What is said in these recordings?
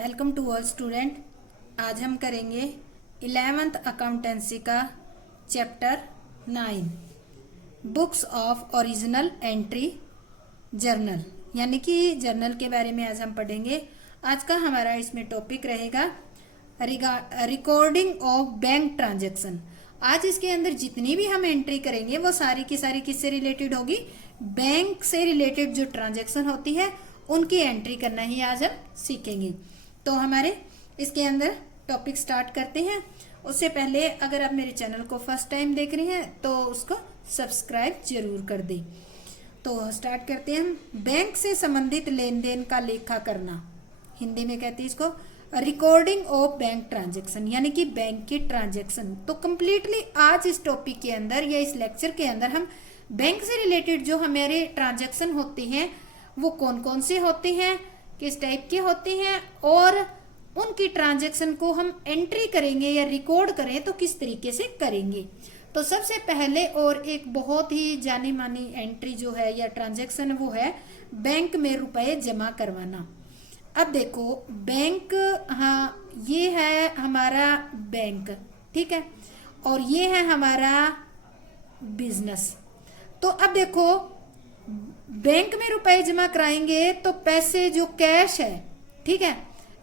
Welcome to all student. आज हम करेंगे 11th अकाउंटेंसी का chapter 9 books of original entry journal, यानी कि जर्नल के बारे में आज हम पढ़ेंगे। आज का हमारा इसमें टॉपिक रहेगा रिकॉर्डिंग ऑफ बैंक ट्रांजैक्शन। आज इसके अंदर जितनी भी हम एंट्री करेंगे वो सारी की सारी किससे रिलेटेड होगी? बैंक से रिलेटेड जो ट्रांजैक्शन होती है उनकी एंट्री करना ही आज हम सीखेंगे। तो हमारे इसके अंदर टॉपिक स्टार्ट करते हैं। उससे पहले अगर आप मेरे चैनल को फर्स्ट टाइम देख रहे हैं तो उसको सब्सक्राइब जरूर कर दें। तो स्टार्ट करते हैं हम। बैंक से संबंधित लेन देन का लेखा करना, हिंदी में कहते हैं इसको रिकॉर्डिंग ऑफ बैंक ट्रांजैक्शन, यानी कि बैंक की ट्रांजैक्शन। तो कंप्लीटली आज इस टॉपिक के अंदर या इस लेक्चर के अंदर हम बैंक से रिलेटेड जो हमारे ट्रांजैक्शन होते हैं वो कौन कौन से होते हैं, किस टाइप के होते हैं, और उनकी ट्रांजैक्शन को हम एंट्री करेंगे या रिकॉर्ड करें तो किस तरीके से करेंगे। तो सबसे पहले और एक बहुत ही जानी मानी एंट्री जो है या ट्रांजैक्शन वो है बैंक में रुपए जमा करवाना। अब देखो बैंक, हाँ ये है हमारा बैंक, ठीक है, और ये है हमारा बिजनेस। तो अब देखो बैंक में रुपए जमा कराएंगे तो पैसे जो कैश है, ठीक है,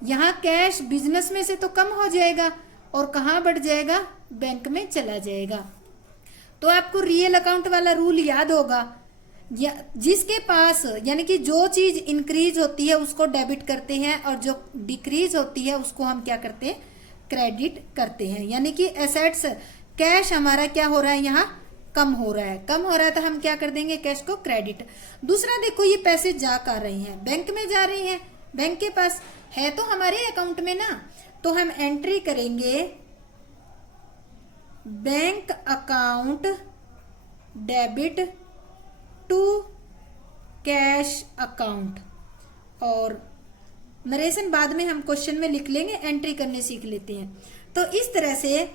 यहाँ कैश बिजनेस में से तो कम हो जाएगा और कहाँ बढ़ जाएगा? बैंक में चला जाएगा। तो आपको रियल अकाउंट वाला रूल याद होगा, या जिसके पास यानी कि जो चीज इंक्रीज होती है उसको डेबिट करते हैं और जो डिक्रीज होती है उसको हम क्या करते हैं? क्रेडिट करते हैं। यानी कि एसेट्स कैश हमारा क्या हो रहा है? यहाँ कम हो रहा है, कम हो रहा है तो हम क्या कर देंगे? कैश को क्रेडिट। दूसरा देखो ये पैसे जा कर रहे हैं, बैंक में जा रहे हैं, बैंक के पास है तो हमारे अकाउंट में ना, तो हम एंट्री करेंगे bank account debit to cash account, और नरेशन बाद में हम क्वेश्चन में लिख लेंगे, एंट्री करने सीख लेते हैं। तो इस तरह से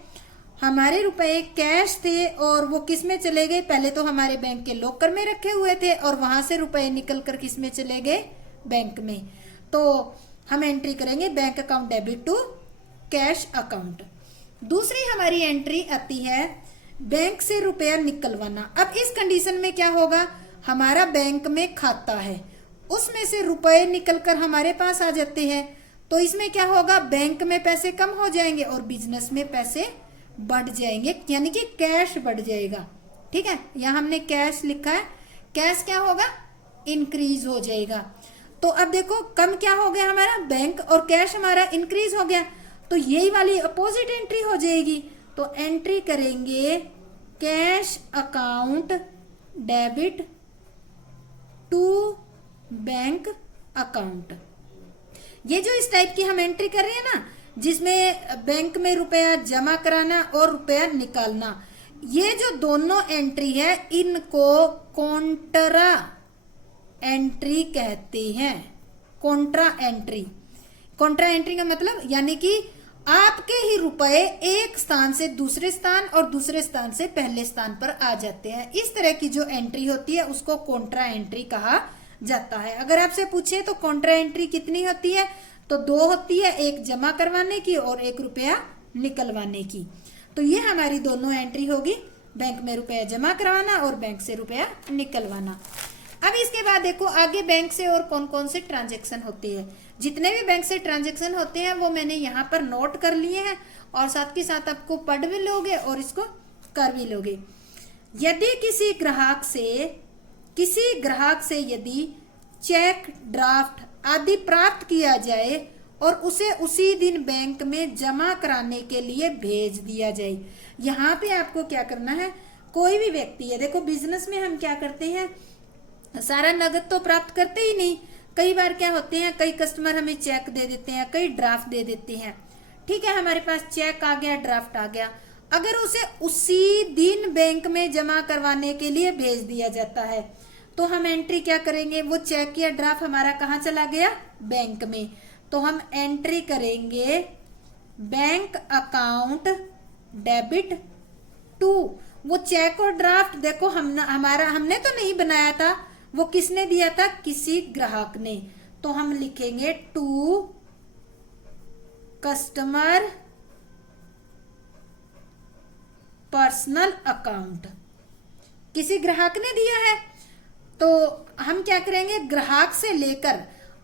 हमारे रुपए कैश थे और वो किस में चले गए? पहले तो हमारे बैंक के लॉकर में रखे हुए थे और वहां से रुपए निकल कर किस में चले गए? बैंक में। तो हम एंट्री करेंगे bank account debit to cash account. दूसरी हमारी एंट्री आती है बैंक से रुपया निकलवाना। अब इस कंडीशन में क्या होगा? हमारा बैंक में खाता है, उसमें से रुपए निकलकर हमारे पास आ जाते हैं, तो इसमें क्या होगा? बैंक में पैसे कम हो जाएंगे और बिजनेस में पैसे बढ़ जाएंगे, यानी कि कैश बढ़ जाएगा, ठीक है। यहाँ हमने कैश लिखा है, कैश क्या होगा? इंक्रीज हो जाएगा। तो अब देखो कम क्या हो गया हमारा? बैंक, और कैश हमारा इंक्रीज हो गया, तो यही वाली अपोजिट एंट्री हो जाएगी। तो एंट्री करेंगे cash account debit to bank account. ये जो इस टाइप की हम एंट्री कर रहे हैं ना, जिसमें बैंक में रुपया जमा कराना और रुपया निकालना, ये जो दोनों एंट्री है इनको कॉन्ट्रा एंट्री कहते हैं। कॉन्ट्रा एंट्री, कॉन्ट्रा एंट्री का मतलब यानी कि आपके ही रुपए एक स्थान से दूसरे स्थान और दूसरे स्थान से पहले स्थान पर आ जाते हैं। इस तरह की जो एंट्री होती है उसको कॉन्ट्रा एंट्री कहा जाता है। अगर आपसे पूछे तो कॉन्ट्रा एंट्री कितनी होती है, तो दो होती है, एक जमा करवाने की और एक रुपया निकलवाने की। तो ये हमारी दोनों एंट्री होगी, बैंक में रुपया जमा करवाना और बैंक से रुपया निकलवाना। अब इसके बाद देखो आगे बैंक से और कौन कौन से ट्रांजैक्शन होते हैं। जितने भी बैंक से ट्रांजैक्शन होते हैं वो मैंने यहाँ पर नोट कर लिए हैं और साथ के साथ आपको पढ़ भी लोगे और इसको कर भी लोगे। यदि किसी ग्राहक से यदि चेक, ड्राफ्ट आदि प्राप्त किया जाए और उसे उसी दिन बैंक में जमा कराने के लिए भेज दिया जाए। यहाँ पे आपको क्या करना है? कोई भी व्यक्ति है, देखो बिजनेस में हम क्या करते हैं, सारा नगद तो प्राप्त करते ही नहीं। कई बार क्या होते हैं, कई कस्टमर हमें चेक दे देते हैं, कई ड्राफ्ट दे देते हैं, ठीक है, हमारे पास चेक आ गया, ड्राफ्ट आ गया, अगर उसे उसी दिन बैंक में जमा करवाने के लिए भेज दिया जाता है तो हम एंट्री क्या करेंगे? वो चेक या ड्राफ्ट हमारा कहाँ चला गया? बैंक में। तो हम एंट्री करेंगे बैंक अकाउंट डेबिट टू, वो चेक और ड्राफ्ट देखो हमने तो नहीं बनाया था, वो किसने दिया था? किसी ग्राहक ने। तो हम लिखेंगे टू कस्टमर पर्सनल अकाउंट। किसी ग्राहक ने दिया है तो हम क्या करेंगे, ग्राहक से लेकर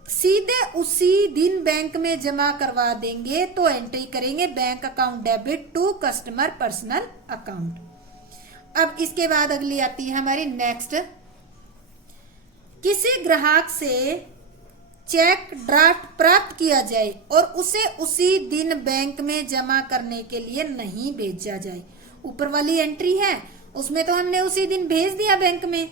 सीधे उसी दिन बैंक में जमा करवा देंगे, तो एंट्री करेंगे bank account debit to customer personal account. अब इसके बाद अगली आती है हमारी नेक्स्ट, किसी ग्राहक से चेक ड्राफ्ट प्राप्त किया जाए और उसे उसी दिन बैंक में जमा करने के लिए नहीं भेजा जाए। ऊपर वाली एंट्री है उसमें तो हमने उसी दिन भेज दिया बैंक में,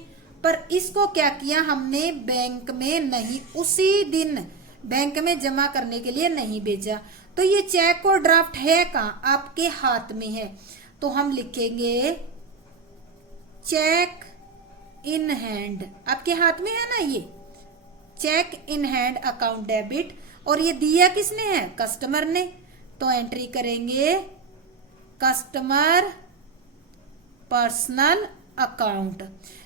पर इसको क्या किया हमने, बैंक में नहीं, उसी दिन बैंक में जमा करने के लिए नहीं भेजा। तो ये चेक और ड्राफ्ट है कहाँ, आपके हाथ में है, तो हम लिखेंगे चेक इन हैंड। आपके हाथ में है ना ये cheque in hand account debit, और ये दिया किसने है, कस्टमर ने, तो एंट्री करेंगे कस्टमर पर्सनल अकाउंट।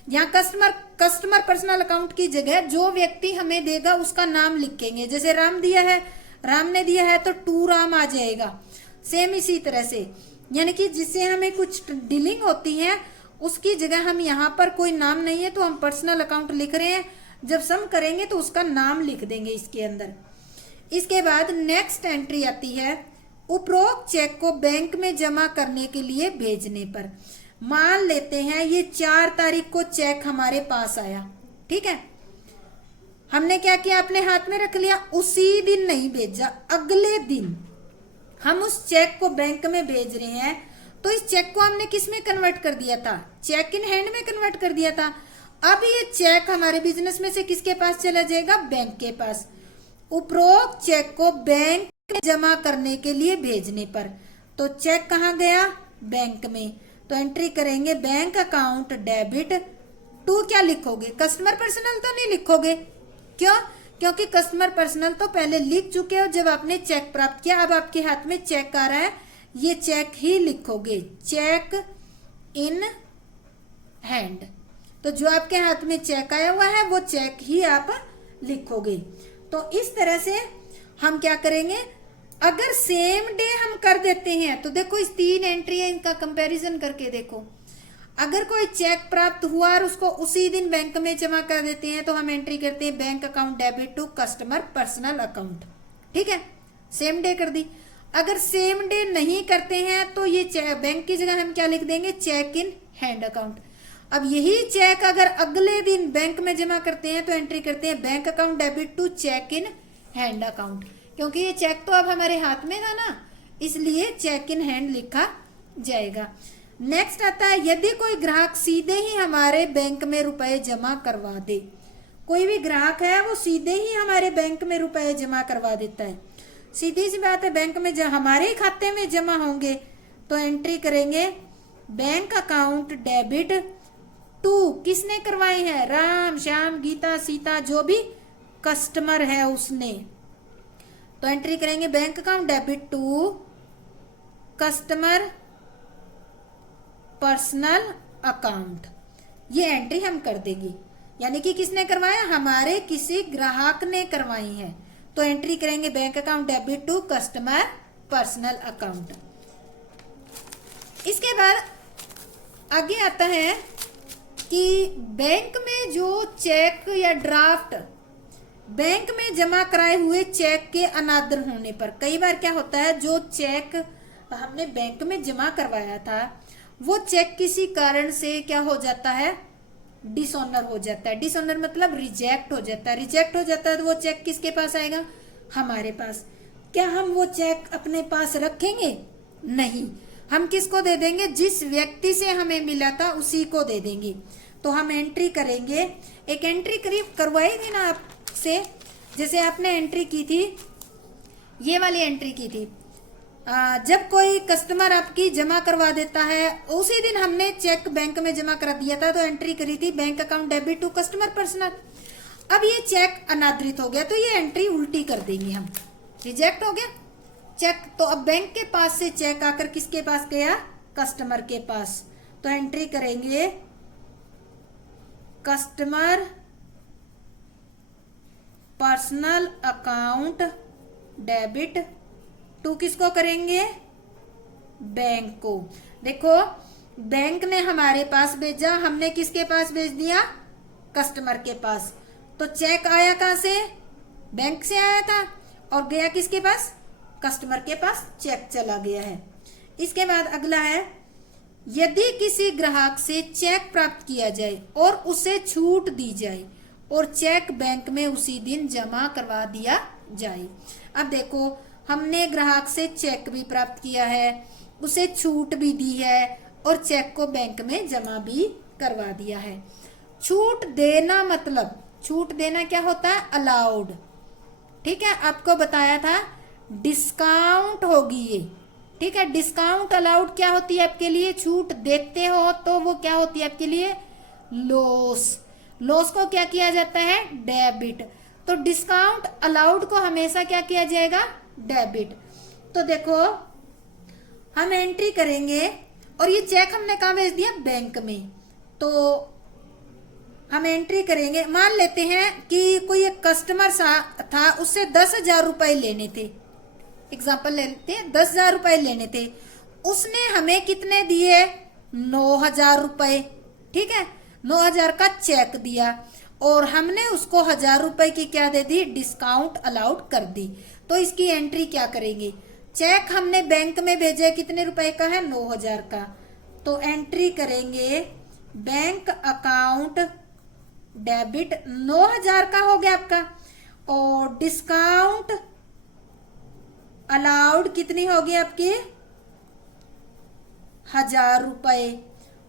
यहाँ कस्टमर पर्सनल अकाउंट की जगह जो व्यक्ति हमें देगा उसका नाम लिखेंगे। जैसे राम दिया है, राम ने दिया है तो टू राम आ जाएगा। सेम इसी तरह से, यानी कि जिससे हमें कुछ डीलिंग होती है उसकी जगह हम यहाँ पर कोई नाम नहीं है तो हम पर्सनल अकाउंट लिख रहे हैं, जब सम करेंगे तो उसका नाम लिख देंगे इसके अंदर। इसके बाद नेक्स्ट एंट्री आती है, उपरोक्त चेक को बैंक में जमा करने के लिए भेजने पर। मान लेते हैं ये 4 तारीख को चेक हमारे पास आया, ठीक है, हमने क्या किया, अपने हाथ में रख लिया, उसी दिन नहीं भेजा, अगले दिन हम उस चेक को बैंक में भेज रहे हैं, तो इस चेक को हमने किस में कन्वर्ट कर दिया था, चेक इन हैंड में कन्वर्ट कर दिया था। अब ये चेक हमारे बिजनेस में से किसके पास चला जाएगा, बैंक के पास। उपरोक्त चेक को बैंक में जमा करने के लिए भेजने पर, तो चेक कहाँ गया, बैंक में, तो एंट्री करेंगे बैंक अकाउंट डेबिट टू, क्या लिखोगे, कस्टमर पर्सनल तो नहीं लिखोगे, क्यों, क्योंकि कस्टमर पर्सनल तो पहले लिख चुके हो जब आपने चेक प्राप्त किया। अब आपके हाथ में चेक आ रहा है, ये चेक ही लिखोगे, चेक इन हैंड। तो जो आपके हाथ में चेक आया हुआ है वो चेक ही आप लिखोगे। तो इस तरह से हम क्या करेंगे, अगर सेम डे हम कर देते हैं तो देखो इस 3 एंट्री है, इनका कंपैरिजन करके देखो। अगर कोई चेक प्राप्त हुआ और उसको उसी दिन बैंक में जमा कर देते हैं तो हम एंट्री करते हैं bank account debit to customer personal account, ठीक है, सेम डे कर दी। अगर सेम डे नहीं करते हैं तो ये बैंक की जगह हम क्या लिख देंगे, चेक इन हैंड अकाउंट। अब यही चेक अगर अगले दिन बैंक में जमा करते हैं तो एंट्री करते हैं bank account debit to cheque in hand account, क्योंकि ये चेक तो अब हमारे हाथ में था ना, इसलिए चेक इन हैंड लिखा जाएगा। नेक्स्ट आता है, यदि कोई ग्राहक सीधे ही हमारे बैंक में रुपए जमा करवा दे। कोई भी ग्राहक है वो सीधे ही हमारे बैंक में रुपए जमा करवा देता है, सीधी सी बात है, बैंक में हमारे ही खाते में जमा होंगे, तो एंट्री करेंगे बैंक अकाउंट डेबिट टू, किसने करवाए हैं, राम श्याम गीता सीता, जो भी कस्टमर है उसने, तो एंट्री करेंगे bank account debit to customer personal account. ये एंट्री हम कर देंगे, यानी कि किसने करवाया, हमारे किसी ग्राहक ने करवाई है, तो एंट्री करेंगे bank account debit to customer personal account. इसके बाद आगे आता है कि बैंक में जो चेक या ड्राफ्ट बैंक में जमा कराए हुए चेक के अनादर होने पर, कई बार क्या होता है, जो चेक हमने बैंक में जमा करवाया था वो चेक किसी कारण से क्या हो जाता है, डिसऑनर हो जाता है। डिसऑनर मतलब रिजेक्ट हो जाता है, रिजेक्ट हो जाता है तो वो चेक किसके पास आएगा, हमारे पास। क्या हम वो चेक अपने पास रखेंगे, नहीं, हम किसको दे देंगे, जिस व्यक्ति से हमें मिला था उसी को दे देंगे। तो हम एंट्री करेंगे, एक एंट्री करीब करवाई थी ना आपसे, जैसे आपने एंट्री की थी, ये वाली एंट्री की थी, जब कोई कस्टमर आपकी जमा करवा देता है, उसी दिन हमने चेक बैंक में जमा करा दिया था, तो एंट्री करी थी bank account debit to customer personal. अब ये चेक अनादृत हो गया तो ये एंट्री उल्टी कर देंगे हम, रिजेक्ट हो गया चेक, तो अब बैंक के पास से चेक आकर किसके पास गया, कस्टमर के पास, तो एंट्री करेंगे customer personal account debit to किसको करेंगे? बैंक को। देखो बैंक ने हमारे पास भेजा, हमने किसके पास भेज दिया? कस्टमर के पास। तो चेक आया कहां से? बैंक से आया था और गया किसके पास? कस्टमर के पास चेक चला गया है। इसके बाद अगला है, यदि किसी ग्राहक से चेक प्राप्त किया जाए और उसे छूट दी जाए और चेक बैंक में उसी दिन जमा करवा दिया जाए। अब देखो हमने ग्राहक से चेक भी प्राप्त किया है, उसे छूट भी दी है और चेक को बैंक में जमा भी करवा दिया है। छूट देना मतलब, छूट देना क्या होता है? अलाउड। ठीक है, आपको बताया था डिस्काउंट होगी ये। ठीक है, डिस्काउंट अलाउड क्या होती है आपके लिए? छूट देते हो तो वो क्या होती है आपके लिए? लॉस। लॉस को क्या किया जाता है? डेबिट। तो डिस्काउंट अलाउड को हमेशा क्या किया जाएगा? डेबिट। तो देखो हम एंट्री करेंगे और ये चेक हमने कहाँ भेज दिया? बैंक में। तो हम एंट्री करेंगे, मान लेते हैं कि कोई एक कस्टमर था, उससे 10,000 रुपए लेने थे। एग्जाम्पल ले लेते हैं, 10,000 रुपए लेने थे। उसने हमें कितने दिए? 9,000 रुपए। ठीक है, 9,000 का चेक दिया और हमने उसको 1,000 रुपए की क्या दे दी? डिस्काउंट अलाउड कर दी। तो इसकी एंट्री क्या करेंगे? चेक हमने बैंक में भेजा, कितने रुपए का है? 9,000 का। तो एंट्री करेंगे बैंक अकाउंट डेबिट 9,000 का हो गया आपका, और डिस्काउंट अलाउड कितनी होगी आपकी? 1,000 रुपए।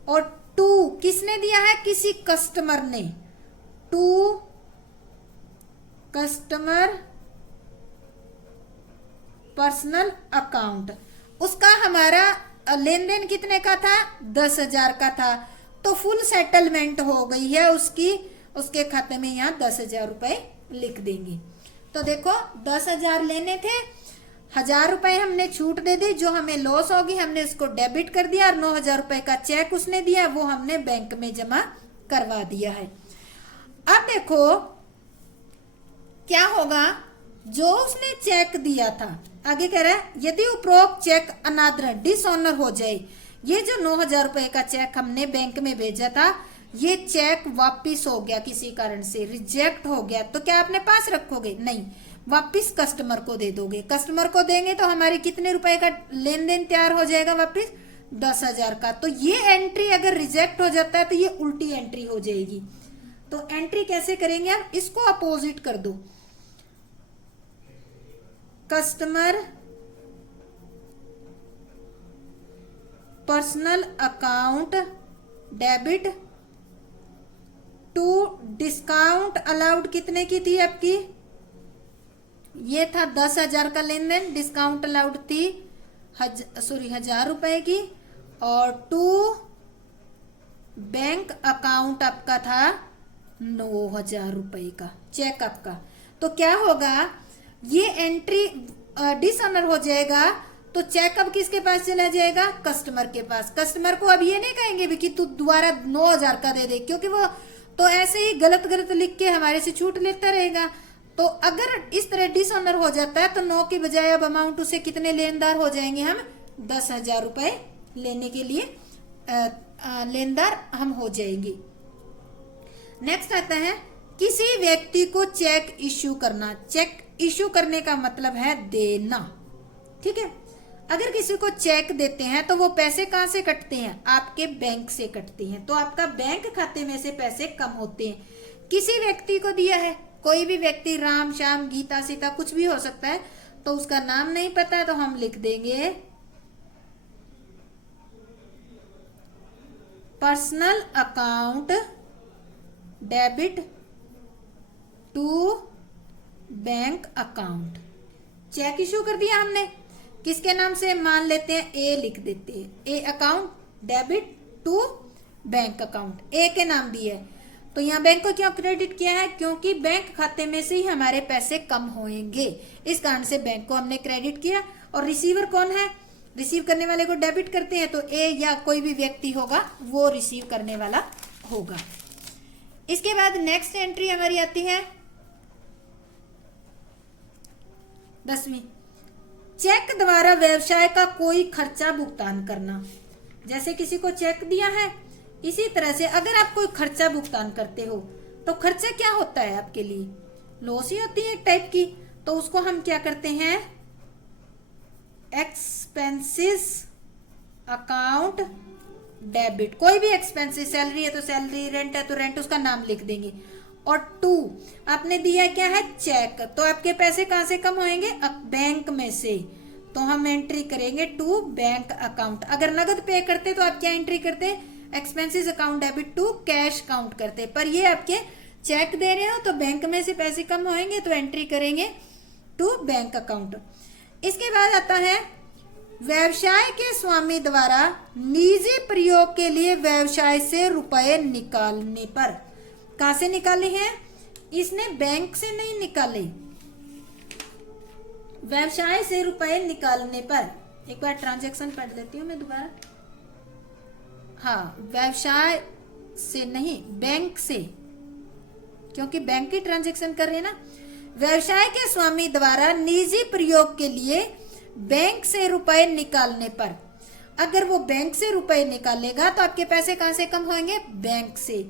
और टू किसने दिया है? किसी कस्टमर ने। To customer personal account. उसका हमारा लेन देन कितने का था? 10,000 का था। तो फुल सेटलमेंट हो गई है उसकी, उसके खाते में यहाँ 10,000 रुपए लिख देंगे। तो देखो 10,000 लेने थे, 1,000 रुपए हमने छूट दे दी, जो हमें लॉस होगी हमने उसको डेबिट कर दिया, और 9,000 रुपए का चेक उसने दिया, वो हमने बैंक में जमा करवा दिया है। अब देखो क्या होगा, जो उसने चेक दिया था, आगे कह रहा है यदि उपरोक्त चेक अनादर डिसऑनर हो जाए, ये जो 9,000 रुपए का चेक हमने बैंक में भेजा था, ये चेक वापिस हो गया, किसी कारण से रिजेक्ट हो गया, तो क्या अपने पास रखोगे? नहीं, वापिस कस्टमर को दे दोगे। कस्टमर को देंगे तो हमारे कितने रुपए का लेन देन तैयार हो जाएगा? वापिस 10,000 का। तो ये एंट्री अगर रिजेक्ट हो जाता है तो ये उल्टी एंट्री हो जाएगी। तो एंट्री कैसे करेंगे आप? इसको अपोजिट कर दो, customer personal account debit to discount allowed कितने की थी आपकी? ये था 10,000 का लेन देन, डिस्काउंट अलाउड थी 1,000 रुपए की, और टू बैंक अकाउंट आपका था 9,000 रुपए का चेक आपका। तो क्या होगा, ये एंट्री डिसऑनर हो जाएगा, तो चेक अब किसके पास चला जाएगा? कस्टमर के पास। कस्टमर को अब ये नहीं कहेंगे भी कि तू दोबारा 9,000 का दे दे, क्योंकि वो तो ऐसे ही गलत गलत लिख के हमारे से छूट लेता रहेगा। तो अगर इस तरह डिसऑनर हो जाता है तो 9 की बजाय अब अमाउंट उसे कितने लेनदार हो जाएंगे? हम 10,000 रुपए लेने के लिए लेनदार हम हो जाएंगे। नेक्स्ट आता है किसी व्यक्ति को चेक इश्यू करना। चेक इश्यू करने का मतलब है देना। ठीक है, अगर किसी को चेक देते हैं तो वो पैसे कहां से कटते हैं? आपके बैंक से कटते हैं। तो आपका बैंक खाते में से पैसे कम होते हैं। किसी व्यक्ति को दिया है, कोई भी व्यक्ति, राम श्याम गीता सीता कुछ भी हो सकता है, तो उसका नाम नहीं पता है तो हम लिख देंगे personal account debit to bank account. Cheque issue कर दिया हमने, किसके नाम से? मान लेते हैं ए, लिख देते हैं A account debit to bank account, A के नाम दिए। तो यहाँ बैंक को क्यों क्रेडिट किया है? क्योंकि बैंक खाते में से ही हमारे पैसे कम होंगे, इस कारण से बैंक को हमने क्रेडिट किया। और रिसीवर कौन है? रिसीव करने वाले को डेबिट करते हैं, तो ए या कोई भी व्यक्ति होगा वो रिसीव करने वाला होगा। इसके बाद नेक्स्ट एंट्री हमारी आती है 10वीं, चेक द्वारा व्यवसाय का कोई खर्चा भुगतान करना। जैसे किसी को चेक दिया है, इसी तरह से अगर आप कोई खर्चा भुगतान करते हो तो खर्चा क्या होता है आपके लिए, लॉस ही होती है एक टाइप की। तो उसको हम क्या करते हैं, एक्सपेंसेस अकाउंट डेबिट। कोई भी एक्सपेंसेस, सैलरी है तो सैलरी, रेंट है तो रेंट, उसका नाम लिख देंगे। और 2 आपने दिया क्या है, चेक, तो आपके पैसे कहां से कम होंगे, बैंक में से। तो हम एंट्री करेंगे टू बैंक अकाउंट। अगर नगद पे करते तो आप क्या एंट्री करते, expenses account debit to cash count करते। पर ये आपके चेक दे रहे हो तो बैंक में से पैसे कम होंगे तो एंट्री करेंगे टू बैंक अकाउंट। इसके बाद आता है व्यवसाय के स्वामी द्वारा निजी प्रयोग के लिए व्यवसाय से रुपए निकालने पर। कहां से निकाले हैं, इसने बैंक से नहीं निकाले, व्यवसाय से रुपए निकालने पर। एक बार ट्रांजैक्शन पढ़ लेती हूँ मैं दोबारा। हाँ, व्यवसाय से नहीं, बैंक से, क्योंकि बैंक की ट्रांजैक्शन कर रहे हैं ना। व्यवसाय के स्वामी द्वारा निजी प्रयोग के लिए बैंक से रुपए निकालने पर। अगर वो बैंक से रुपए निकालेगा तो आपके पैसे कहां से कम होंगे, बैंक से।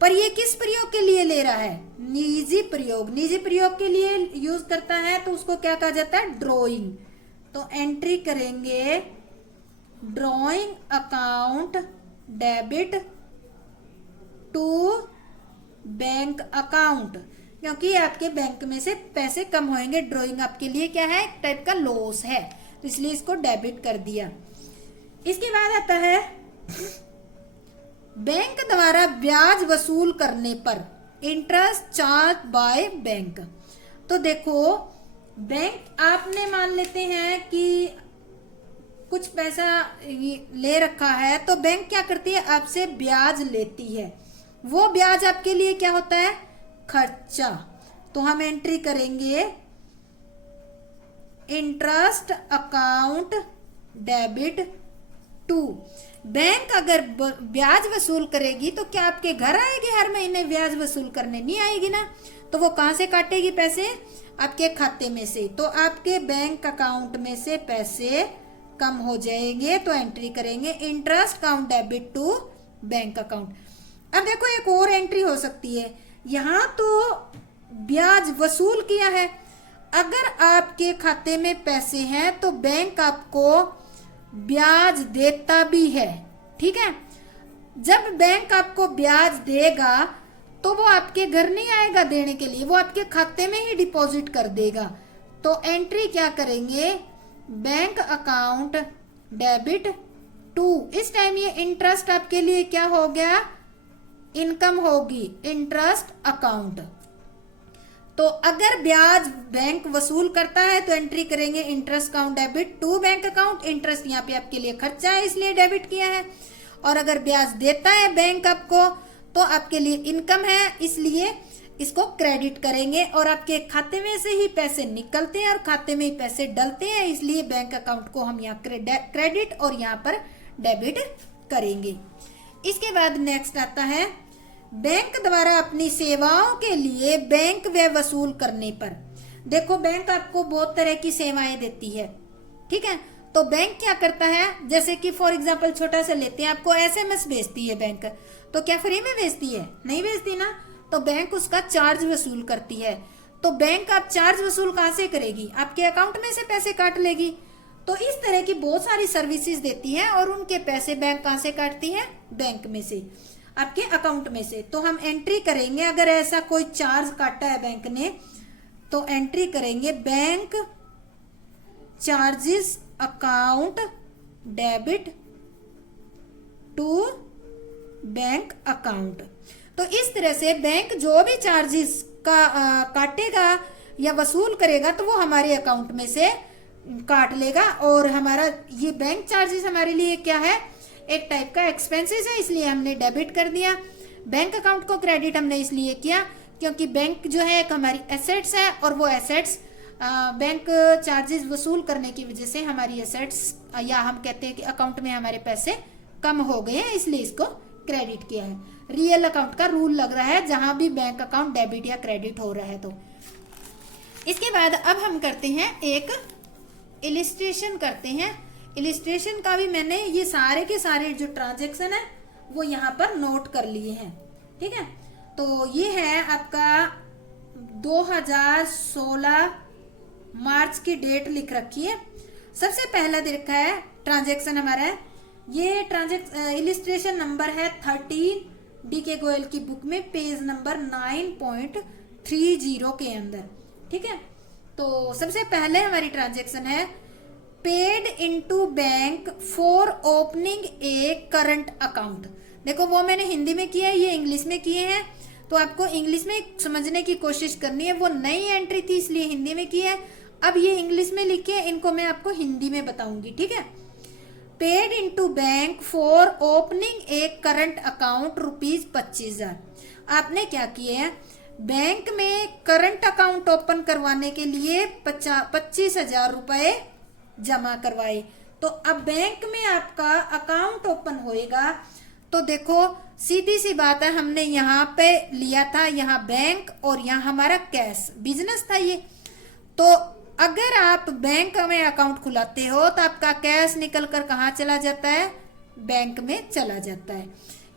पर ये किस प्रयोग के लिए ले रहा है, निजी प्रयोग। निजी प्रयोग के लिए यूज करता है तो उसको क्या कहा जाता है, ड्रॉइंग। तो एंट्री करेंगे drawing account debit to bank account, क्योंकि आपके बैंक में से पैसे कम होंगे। ड्रॉइंग आपके लिए क्या है, एक टाइप का लॉस है, तो इसलिए इसको डेबिट कर दिया। इसके बाद आता है बैंक द्वारा ब्याज वसूल करने पर, इंटरेस्ट चार्ज बाय बैंक। तो देखो, बैंक आपने मान लेते हैं कि कुछ पैसा ले रखा है, तो बैंक क्या करती है, आपसे ब्याज लेती है। वो ब्याज आपके लिए क्या होता है, खर्चा। तो हम एंट्री करेंगे interest account debit to. Bank अगर ब्याज वसूल करेगी तो क्या आपके घर आएगी हर महीने ब्याज वसूल करने, नहीं आएगी ना। तो वो कहां से काटेगी पैसे, आपके खाते में से। तो आपके बैंक अकाउंट में से पैसे कम हो जाएंगे, तो एंट्री करेंगे interest account debit to bank account. अब देखो, एक और एंट्री हो सकती है, यहां तो ब्याज वसूल किया है। अगर आपके खाते में पैसे हैं तो बैंक आपको ब्याज देता भी है, ठीक है। जब बैंक आपको ब्याज देगा तो वो आपके घर नहीं आएगा देने के लिए, वो आपके खाते में ही डिपॉजिट कर देगा। तो एंट्री क्या करेंगे, बैंक अकाउंट डेबिट टू। इस टाइम ये इंटरेस्ट आपके लिए क्या हो गया, इनकम होगी, इंटरेस्ट अकाउंट। तो अगर ब्याज बैंक वसूल करता है तो एंट्री करेंगे interest account debit to bank account. Interest यहाँ पे आपके लिए खर्चा है इसलिए डेबिट किया है। और अगर ब्याज देता है बैंक आपको तो आपके लिए इनकम है, इसलिए इसको क्रेडिट करेंगे। और आपके खाते में से ही पैसे निकलते हैं और खाते में ही पैसे डलते हैं, इसलिए बैंक अकाउंट को हम यहाँ क्रेडिट और यहाँ पर डेबिट करेंगे। इसके बाद नेक्स्ट आता है बैंक द्वारा अपनी सेवाओं के लिए बैंक व्यय वसूल करने पर। देखो, बैंक आपको बहुत तरह की सेवाएं देती है, ठीक है। तो बैंक क्या करता है, जैसे कि फॉर एग्जांपल छोटा सा लेते हैं, आपको एसएमएस भेजती है बैंक, तो क्या फ्री में भेजती है, नहीं भेजती ना। तो बैंक उसका चार्ज वसूल करती है। तो बैंक आप चार्ज वसूल कहां से करेगी, आपके अकाउंट में से पैसे काट लेगी। तो इस तरह की बहुत सारी सर्विसेज देती है और उनके पैसे बैंक कहां से काटती है, बैंक में से, आपके अकाउंट में से। तो हम एंट्री करेंगे, अगर ऐसा कोई चार्ज काटा है बैंक ने तो एंट्री करेंगे bank charges account debit to bank account. तो इस तरह से बैंक जो भी चार्जेस का काटेगा या वसूल करेगा तो वो हमारे अकाउंट में से काट लेगा। और हमारा ये बैंक चार्जेस हमारे लिए क्या है, एक टाइप का एक्सपेंसेस है, इसलिए हमने डेबिट कर दिया। बैंक अकाउंट को क्रेडिट हमने इसलिए किया क्योंकि बैंक जो है एक हमारी एसेट्स है और वो एसेट्स बैंक चार्जेस वसूल करने की वजह से हमारी एसेट्स, या हम कहते हैं कि अकाउंट में हमारे पैसे कम हो गए हैं, इसलिए इसको क्रेडिट किया है। रियल अकाउंट का रूल लग रहा है जहां भी बैंक अकाउंट डेबिट या क्रेडिट हो रहा है। तो इसके बाद अब हम करते हैं एक इलिस्ट्रेशन करते हैं। इलिस्ट्रेशन का भी मैंने ये सारे के सारे जो ट्रांजेक्शन है वो यहाँ पर नोट कर लिए हैं। ठीक है, तो ये है आपका 2016 मार्च की डेट लिख रखी है। सबसे पहला देखा है ट्रांजेक्शन हमारा है, ये इलिस्ट्रेशन नंबर है 13 DK गोयल की बुक में पेज नंबर 9.30 के अंदर। ठीक है, तो सबसे पहले हमारी ट्रांजेक्शन है paid into bank for opening A current account. देखो वो मैंने हिंदी में किया है, ये इंग्लिश में किए हैं, तो आपको इंग्लिश में समझने की कोशिश करनी है। वो नई एंट्री थी इसलिए हिंदी में की है, अब ये इंग्लिश में लिखे, इनको मैं आपको हिंदी में बताऊंगी। ठीक है, paid into bank for opening A current account ₹25,000। आपने क्या किए हैं, बैंक में करंट अकाउंट ओपन करवाने के लिए 25,000 रुपए जमा करवाए। तो अब बैंक में आपका अकाउंट ओपन होएगा, तो देखो सीधी सी बात है, हमने यहाँ पे लिया था, यहाँ बैंक और यहाँ हमारा कैश बिजनेस था ये। तो अगर आप बैंक में अकाउंट खुलाते हो तो आपका कैश निकल कर कहाँ चला जाता है, बैंक में चला जाता है।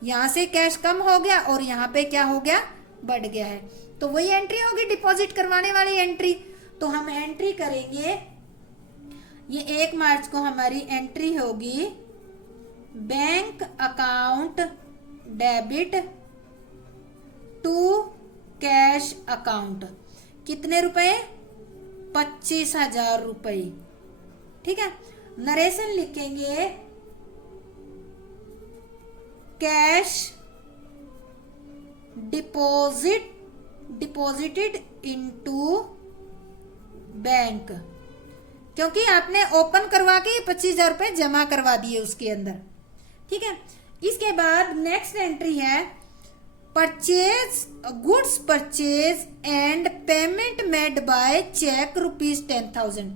यहाँ से कैश कम हो गया और यहाँ पे क्या हो गया, बढ़ गया है। तो वही एंट्री होगी डिपॉजिट करवाने वाली एंट्री। तो हम एंट्री करेंगे, ये 1 मार्च को हमारी एंट्री होगी bank account debit to cash account. कितने रुपए, 25,000 रुपए। ठीक है, नरेशन लिखेंगे कैश डिपॉजिटेड इनटू बैंक, क्योंकि आपने ओपन करवा के 25,000 रुपए जमा करवा दिए उसके अंदर। ठीक है, इसके बाद नेक्स्ट एंट्री है purchase goods purchase and payment made by cheque ₹10,000।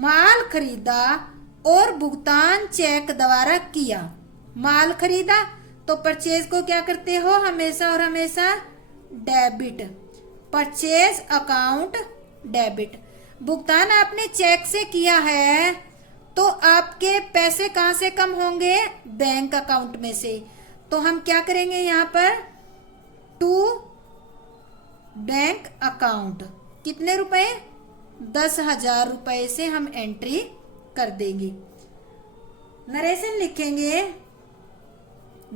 माल खरीदा और भुगतान चेक द्वारा किया। माल खरीदा तो परचेज को क्या करते हो, हमेशा और हमेशा डेबिट, परचेज अकाउंट डेबिट। भुगतान आपने चेक से किया है तो आपके पैसे कहां से कम होंगे, बैंक अकाउंट में से। तो हम क्या करेंगे यहाँ पर, टू बैंक अकाउंट, कितने रुपए, 10,000 रुपए से हम एंट्री कर देंगे। नरेशन लिखेंगे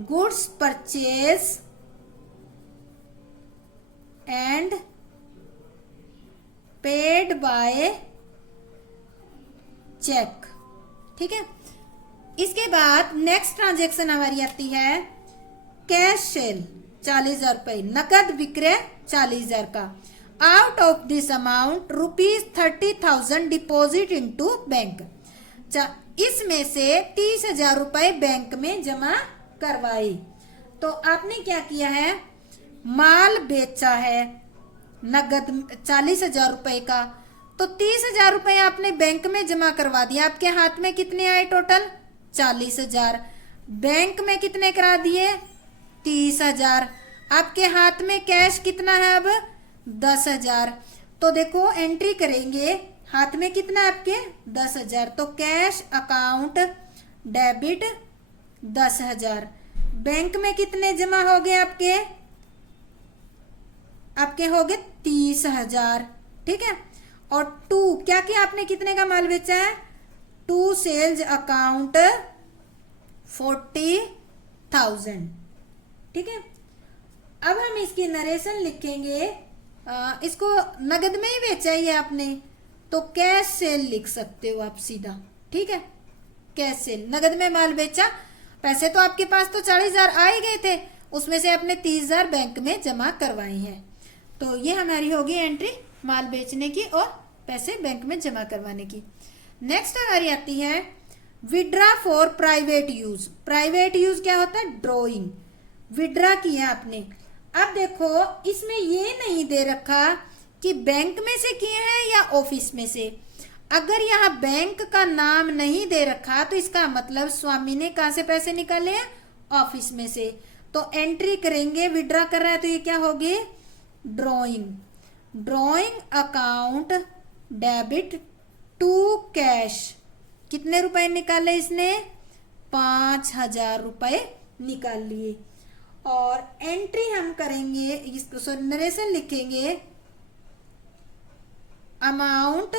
goods purchase and paid by cheque. ठीक है, इसके बाद नेक्स्ट ट्रांजेक्शन हमारी आती है कैश सेल 40,000 रुपए, नकद विक्रय 40,000 का। Out of this amount ₹30,000 deposit into bank. इसमें से 30,000 रुपए बैंक में जमा करवाई। तो आपने क्या किया है, माल बेचा है नगद 40,000 रुपए का, तो 30,000 रुपए आपने बैंक में जमा करवा दिया। आपके हाथ में कितने आए टोटल, 40,000। बैंक में कितने करा दिए, 30,000। आपके हाथ में कैश कितना है अब, 10,000। तो देखो एंट्री करेंगे, हाथ में कितना आपके, 10,000। तो कैश अकाउंट डेबिट 10,000। बैंक में कितने जमा हो गए आपके, आपके हो गए 30,000। ठीक है, और टू क्या किया आपने, कितने का माल बेचा है, टू सेल्स अकाउंट 40,000। ठीक है, अब हम इसकी नरेशन लिखेंगे, इसको नगद में ही बेचा है आपने, तो कैश सेल लिख सकते हो आप सीधा। ठीक है, कैश सेल, नगद में माल बेचा, पैसे तो आपके पास तो 40,000 आ ही गए थे, उसमें से आपने 30,000 बैंक में जमा करवाए हैं। तो ये हमारी होगी एंट्री माल बेचने की और पैसे बैंक में जमा करवाने की। नेक्स्ट हमारी आती है withdraw for private use. Private use क्या होता है, ड्रॉइंग। विड्रा किया आपने, अब देखो इसमें ये नहीं दे रखा कि बैंक में से किए हैं या ऑफिस में से। अगर यहाँ बैंक का नाम नहीं दे रखा तो इसका मतलब स्वामी ने कहाँ से पैसे निकाले हैं, ऑफिस में से। तो एंट्री करेंगे, विड्रा कर रहा है तो ये क्या होगी, drawing. Drawing account debit to cash, कितने रुपए निकाले इसने? 5,000 रुपए निकाल लिए। और एंट्री हम करेंगे, इसको सॉरी नरेशन लिखेंगे, amount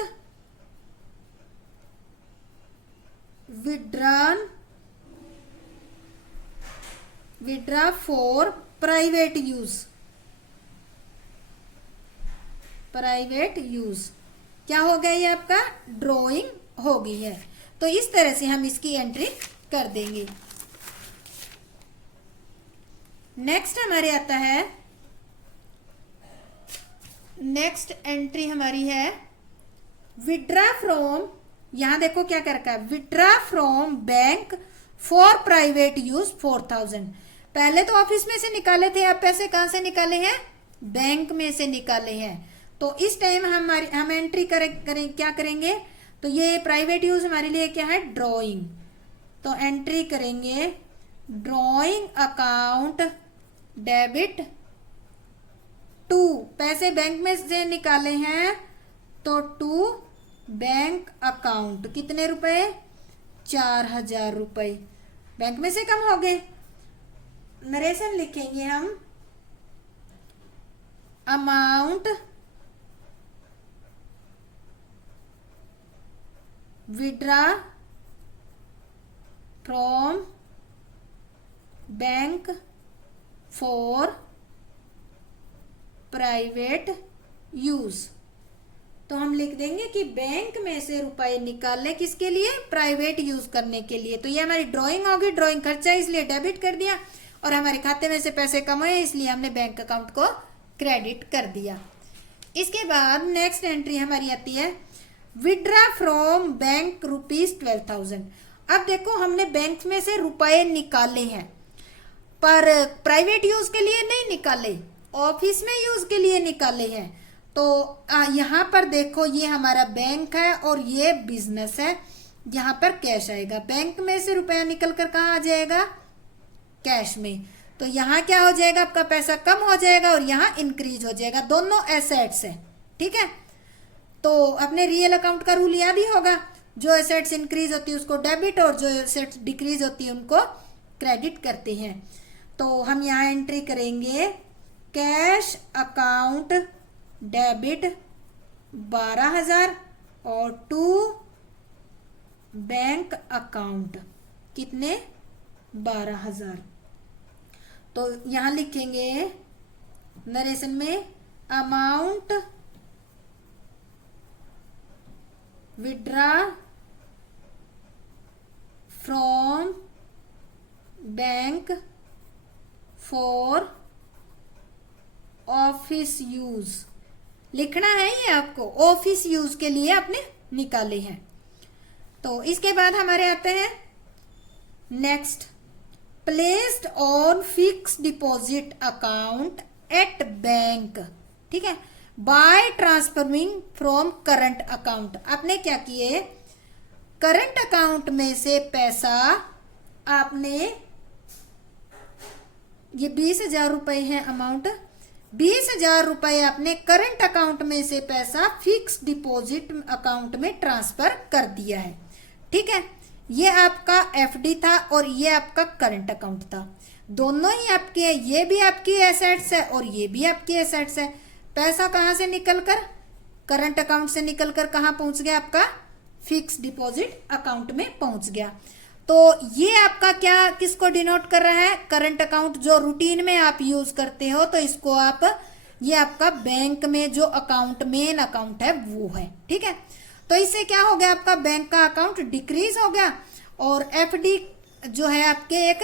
withdraw for private use. क्या हो गया? ये आपका ड्राइंग हो गई है। तो इस तरह से हम इसकी एंट्री कर देंगे। नेक्स्ट हमारे आता है, नेक्स्ट एंट्री हमारी है विड्रा फ्रॉम, यहां देखो क्या कर रखा है, withdraw from bank for private use 4,000। पहले तो ऑफिस में से निकाले थे, अब पैसे कहां से निकाले हैं? बैंक में से निकाले हैं। तो इस टाइम हम एंट्री करें क्या करेंगे? तो ये प्राइवेट यूज हमारे लिए क्या है? ड्राइंग। तो एंट्री करेंगे ड्राइंग अकाउंट डेबिट टू, पैसे बैंक में से निकाले हैं तो टू बैंक अकाउंट, कितने रुपए? 4,000 रुपए बैंक में से कम हो गए। नरेशन लिखेंगे हम, amount withdraw from bank for private use. तो हम लिख देंगे कि बैंक में से रुपए निकालने किसके लिए? प्राइवेट यूज करने के लिए। तो ये हमारी ड्राइंग होगी, ड्राइंग खर्चा इसलिए डेबिट कर दिया, और हमारे खाते में से पैसे कम हुए इसलिए हमने बैंक अकाउंट को क्रेडिट कर दिया। इसके बाद नेक्स्ट एंट्री हमारी आती है विड्रा फ्रॉम बैंक ₹12,000। अब देखो हमने बैंक में से रुपए निकाले हैं, पर प्राइवेट यूज के लिए नहीं निकाले, ऑफिस में यूज के लिए निकाले हैं। तो यहाँ पर देखो ये हमारा बैंक है और ये बिजनेस है, यहाँ पर कैश आएगा। बैंक में से रुपया निकल कर कहाँ आ जाएगा? कैश में। तो यहाँ क्या हो जाएगा? आपका पैसा कम हो जाएगा और यहाँ इंक्रीज हो जाएगा। दोनों एसेट्स है, ठीक है। तो अपने रियल अकाउंट का रूल याद ही होगा, जो एसेट्स इंक्रीज होती है उसको डेबिट और जो एसेट्स डिक्रीज होती है उनको क्रेडिट करते हैं। तो हम यहाँ एंट्री करेंगे कैश अकाउंट डेबिट 12,000 और टू बैंक अकाउंट कितने? 12,000। तो यहां लिखेंगे नरेशन में amount withdraw from bank for office use लिखना है, ये आपको ऑफिस यूज के लिए आपने निकाले हैं। तो इसके बाद हमारे आते हैं next, placed on fix deposit account at bank, ठीक है, by transferring from current account. आपने क्या किए? करंट अकाउंट में से पैसा आपने, ये 20,000 रुपए है अमाउंट, 20,000 रुपए आपने करंट अकाउंट में से पैसा फिक्स डिपॉजिट अकाउंट में ट्रांसफर कर दिया है, ठीक है। ये आपका एफडी था और ये आपका करंट अकाउंट था, दोनों ही आपके हैं। ये भी आपकी एसेट्स है और ये भी आपकी एसेट्स है। पैसा कहां से निकलकर? करंट अकाउंट से निकलकर कहां पहुंच गया? आपका फिक्स डिपॉजिट अकाउंट में पहुंच गया। तो ये आपका क्या किसको डिनोट कर रहा है? करंट अकाउंट जो रूटीन में आप यूज करते हो, तो इसको आप, ये आपका बैंक में जो अकाउंट मेन अकाउंट है वो है, ठीक है। तो इससे क्या हो गया? आपका बैंक का अकाउंट डिक्रीज हो गया और एफडी जो है आपके एक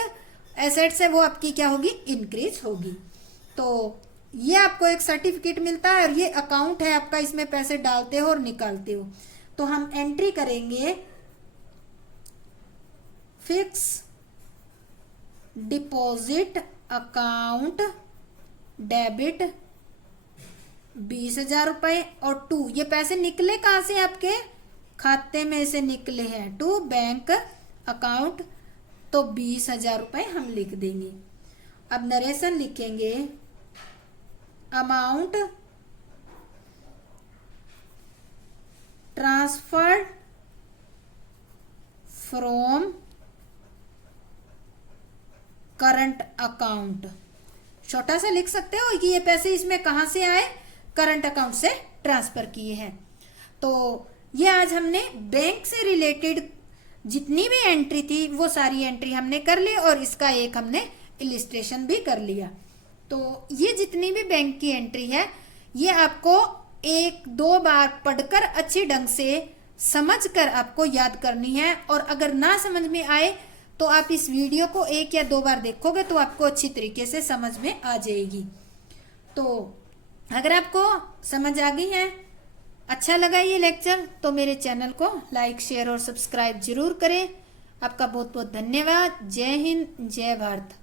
एसेट्स है वो आपकी क्या होगी? इंक्रीज होगी। तो ये आपको एक सर्टिफिकेट मिलता है और ये अकाउंट है आपका, इसमें पैसे डालते हो और निकालते हो। तो हम एंट्री करेंगे फिक्स डिपॉजिट अकाउंट डेबिट 20,000 रुपए और टू, ये पैसे निकले कहां से? आपके खाते में से निकले हैं, टू बैंक अकाउंट। तो 20,000 रुपए हम लिख देंगे। अब नरेशन लिखेंगे amount transferred from current account. छोटा सा लिख सकते हो कि ये पैसे इसमें कहां से आए, करंट अकाउंट से ट्रांसफर किए हैं। तो ये आज हमने बैंक से रिलेटेड जितनी भी एंट्री थी वो सारी एंट्री हमने कर ली और इसका एक हमने इलिस्ट्रेशन भी कर लिया। तो ये जितनी भी बैंक की एंट्री है ये आपको एक दो बार पढ़कर अच्छे ढंग से समझकर आपको याद करनी है, और अगर ना समझ में आए तो आप इस वीडियो को एक या दो बार देखोगे तो आपको अच्छी तरीके से समझ में आ जाएगी। तो अगर आपको समझ आ गई है, अच्छा लगा ये लेक्चर, तो मेरे चैनल को लाइक शेयर और सब्सक्राइब जरूर करें। आपका बहुत बहुत धन्यवाद। जय हिंद, जय भारत।